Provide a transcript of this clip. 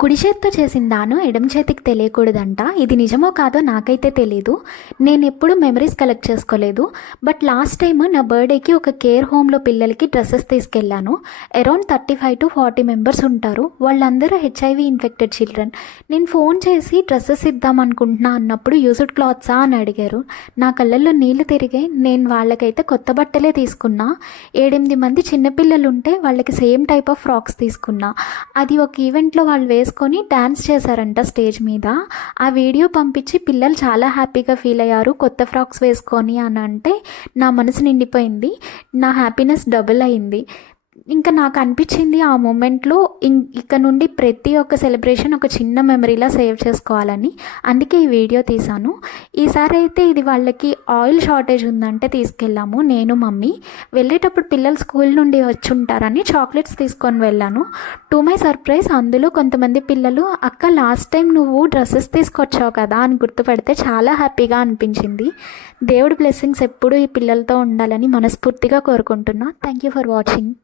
కుడి చేత్తో చేసిన దానం ఎడమ చేతికి తెలియకూడదంట. ఇది నిజమో కాదో నాకైతే తెలీదు. నేను ఎప్పుడు మెమరీస్ కలెక్ట్ చేసుకోలేదు. బట్ లాస్ట్ టైం నా బర్త్డేకి ఒక కేర్ హోమ్లో పిల్లలకి డ్రెస్సెస్ తీసుకెళ్ళాను. అరౌండ్ 35 to 40 మెంబర్స్ ఉంటారు. వాళ్ళందరూ హెచ్ఐవి ఇన్ఫెక్టెడ్ చిల్డ్రన్. నేను ఫోన్ చేసి డ్రెస్సెస్ ఇద్దాం అనుకుంటున్నా అన్నప్పుడు యూజ్డ్ క్లాత్సా అని అడిగారు. నా కళ్ళల్లో నీళ్లు తిరిగాయి. నేను వాళ్ళకైతే కొత్త బట్టలే తీసుకున్నా. 7-8 మంది చిన్నపిల్లలు ఉంటే వాళ్ళకి సేమ్ టైప్ ఆఫ్ ఫ్రాక్స్ తీసుకున్నా. అది ఒక ఈవెంట్లో వాళ్ళు వేసుకొని డ్యాన్స్ చేశారంట స్టేజ్ మీద. ఆ వీడియో పంపించి పిల్లలు చాలా హ్యాపీగా ఫీల్ అయ్యారు కొత్త ఫ్రాక్స్ వేసుకొని అని అంటే నా మనసు నిండిపోయింది. నా హ్యాపీనెస్ డబుల్ అయింది. ఇంకా నాకు అనిపించింది ఆ మూమెంట్లో ఇక నుండి ప్రతి ఒక్క సెలబ్రేషన్ ఒక చిన్న మెమరీలా సేవ్ చేసుకోవాలని. అందుకే ఈ వీడియో తీశాను. ఈసారి అయితే ఇది వాళ్ళకి ఆయిల్ షార్టేజ్ ఉందంటే తీసుకెళ్ళాము నేను మమ్మీ. వెళ్ళేటప్పుడు పిల్లలు స్కూల్ నుండి వచ్చి ఉంటారని చాక్లెట్స్ తీసుకొని వెళ్ళాను. టు మై సర్ప్రైజ్ అందులో కొంతమంది పిల్లలు అక్క లాస్ట్ టైం నువ్వు డ్రెస్సెస్ తీసుకొచ్చావు కదా అని గుర్తుపడితే చాలా హ్యాపీగా అనిపించింది. దేవుడి బ్లెస్సింగ్స్ ఎప్పుడూ ఈ పిల్లలతో ఉండాలని మనస్ఫూర్తిగా కోరుకుంటున్నా. Thank you for watching.